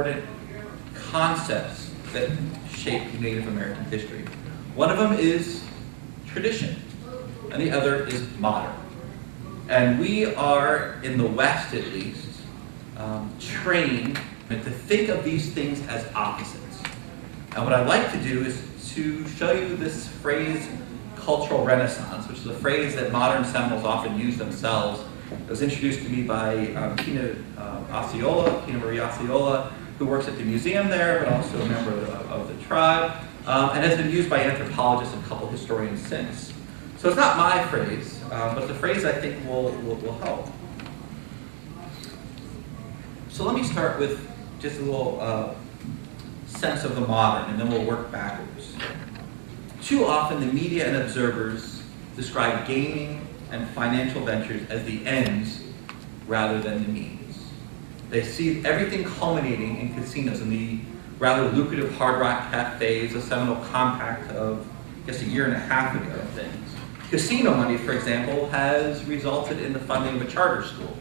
important concepts that shape Native American history. One of them is tradition, and the other is modern. And we are, in the West at least, trained to think of these things as opposites. And what I'd like to do is to show you this phrase, cultural renaissance, which is a phrase that modern Seminoles often use themselves. It was introduced to me by Tina Marie Osceola, who works at the museum there, but also a member of the tribe, and has been used by anthropologists and a couple historians since. So it's not my phrase, but it's a phrase I think will help. So let me start with just a little sense of the modern, and then we'll work backwards. Too often, the media and observers describe gaming and financial ventures as the ends rather than the means. They see everything culminating in casinos and the rather lucrative Hard Rock cafes, a Seminole compact of, I guess, a year and a half ago things. Casino money, for example, has resulted in the funding of a charter school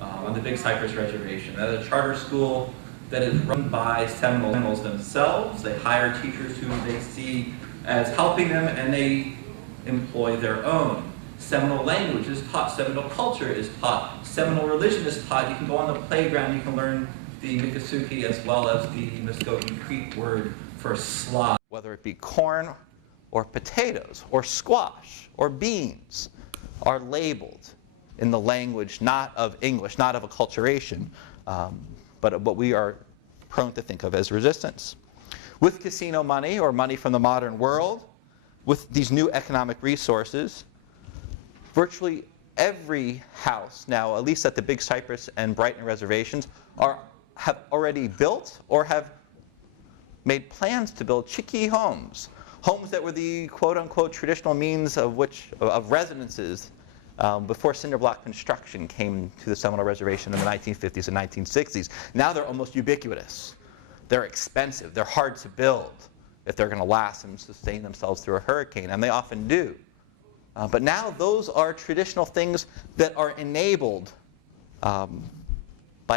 on the Big Cypress Reservation. That's a charter school that is run by Seminoles themselves. They hire teachers who they see as helping them, and they employ their own. Seminole language is taught, Seminole culture is taught, Seminole religion is taught. You can go on the playground, you can learn the Miccosukee as well as the Muskogee Creek word for slot. Whether it be corn or potatoes or squash or beans are labeled in the language not of English, not of acculturation, but of what we are prone to think of as resistance. With casino money, or money from the modern world, with these new economic resources, virtually every house now, at least at the Big Cypress and Brighton reservations, have already built or have made plans to build chickie homes. Homes that were the quote-unquote traditional means of residences before cinder block construction came to the Seminole Reservation in the 1950s and 1960s. Now they're almost ubiquitous. They're expensive. They're hard to build if they're going to last and sustain themselves through a hurricane, and they often do. But now those are traditional things that are enabled by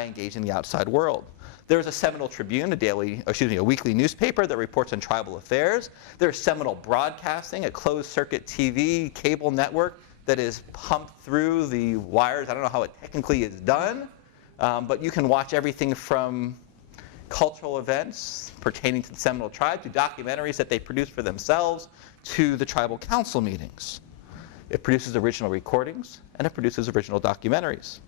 engaging the outside world. There's a Seminole Tribune, a weekly newspaper that reports on tribal affairs. There's Seminole Broadcasting, a closed-circuit TV cable network that is pumped through the wires. I don't know how it technically is done, but you can watch everything from cultural events pertaining to the Seminole tribe, to documentaries that they produce for themselves, to the tribal council meetings. It produces original recordings, and it produces original documentaries.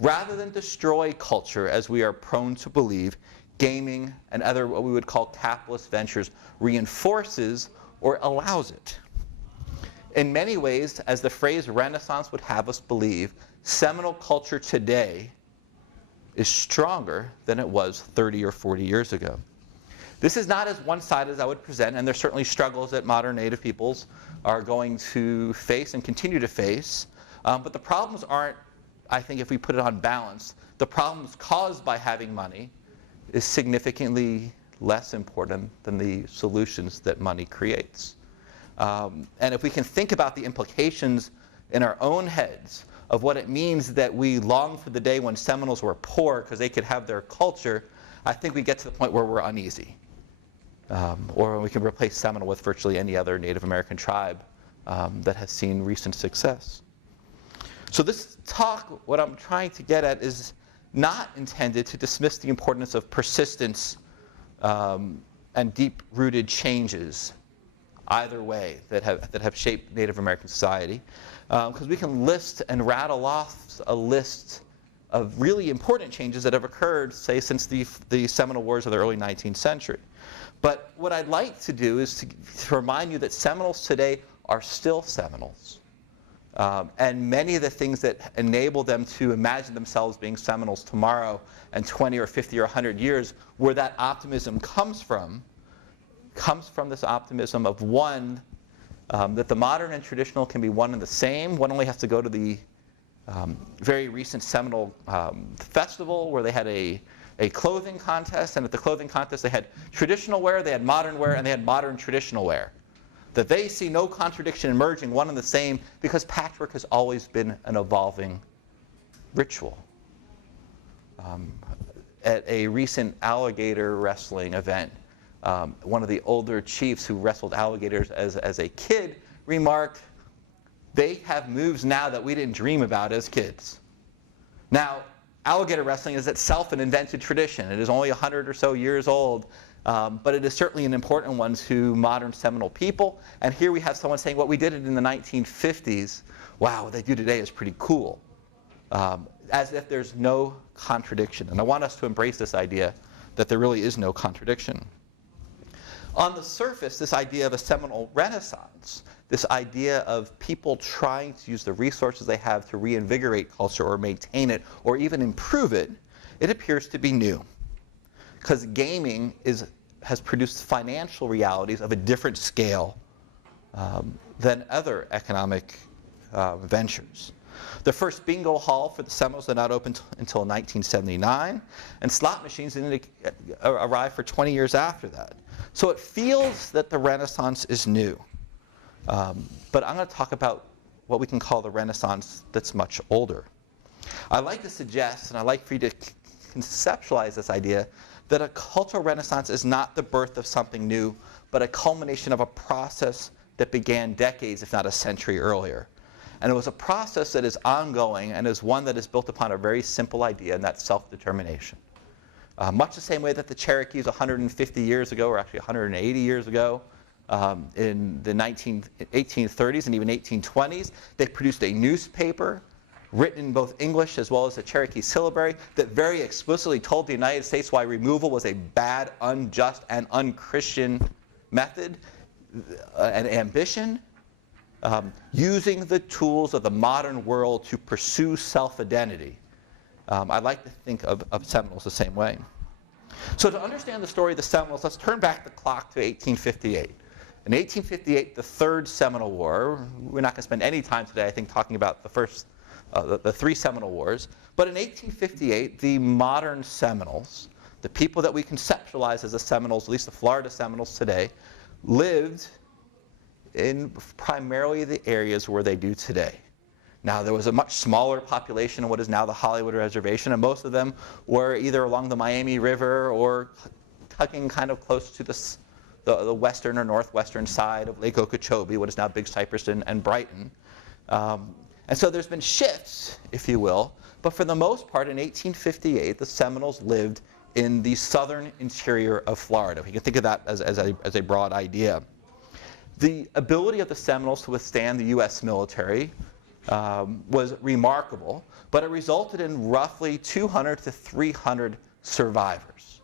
Rather than destroy culture, as we are prone to believe, gaming and other what we would call capitalist ventures reinforces or allows it. In many ways, as the phrase Renaissance would have us believe, Seminole culture today is stronger than it was 30 or 40 years ago. This is not as one-sided as I would present, and there's certainly struggles that modern Native peoples are going to face and continue to face. But the problems aren't, I think if we put it on balance, the problems caused by having money is significantly less important than the solutions that money creates. And if we can think about the implications in our own heads of what it means that we long for the day when Seminoles were poor because they could have their culture, I think we get to the point where we're uneasy. Or we can replace Seminole with virtually any other Native American tribe that has seen recent success. So this talk, what I'm trying to get at, is not intended to dismiss the importance of persistence and deep-rooted changes either way that have shaped Native American society. Because we can list and rattle off a list of really important changes that have occurred, say, since the Seminole Wars of the early 19th century. But what I'd like to do is to remind you that Seminoles today are still Seminoles. And many of the things that enable them to imagine themselves being Seminoles tomorrow and 20 or 50 or 100 years, where that optimism comes from this optimism of one, that the modern and traditional can be one and the same. One only has to go to the very recent Seminole festival where they had a clothing contest, and at the clothing contest they had traditional wear, they had modern wear, and they had modern traditional wear. That they see no contradiction in merging one and the same, because patchwork has always been an evolving ritual. at a recent alligator wrestling event. One of the older chiefs who wrestled alligators as a kid remarked, "They have moves now that we didn't dream about as kids." Now, alligator wrestling is itself an invented tradition. It is only 100 or so years old, but it is certainly an important one to modern Seminole people. And here we have someone saying, what we did in the 1950s, wow, what they do today is pretty cool. As if there's no contradiction. And I want us to embrace this idea that there really is no contradiction. On the surface, this idea of a Seminole Renaissance, this idea of people trying to use the resources they have to reinvigorate culture or maintain it or even improve it, it appears to be new. Because gaming has produced financial realities of a different scale than other economic ventures. The first bingo hall for the Seminoles did not open until 1979, and slot machines didn't arrive for 20 years after that. So it feels that the Renaissance is new. But I'm going to talk about what we can call the Renaissance that's much older. I like to suggest, and I like for you to conceptualize this idea, that a cultural renaissance is not the birth of something new, but a culmination of a process that began decades, if not a century earlier. And it was a process that is ongoing and is one that is built upon a very simple idea, and that's self-determination. Much the same way that the Cherokees 150 years ago, or actually 180 years ago, in the 1830s and even 1820s, they produced a newspaper written in both English as well as the Cherokee syllabary that very explicitly told the United States why removal was a bad, unjust, and unchristian method and ambition, using the tools of the modern world to pursue self-identity. I like to think of Seminoles the same way. So to understand the story of the Seminoles, let's turn back the clock to 1858. In 1858, the Third Seminole War, we're not going to spend any time today, I think, talking about the three Seminole Wars, but in 1858, the modern Seminoles, the people that we conceptualize as the Seminoles, at least the Florida Seminoles today, lived in primarily the areas where they do today. Now, there was a much smaller population in what is now the Hollywood Reservation, and most of them were either along the Miami River or tucking kind of close to the western or northwestern side of Lake Okeechobee, what is now Big Cypress and Brighton. And so there's been shifts, if you will, but for the most part, in 1858, the Seminoles lived in the southern interior of Florida. You can think of that as a broad idea. The ability of the Seminoles to withstand the U.S. military was remarkable, but it resulted in roughly 200 to 300 survivors.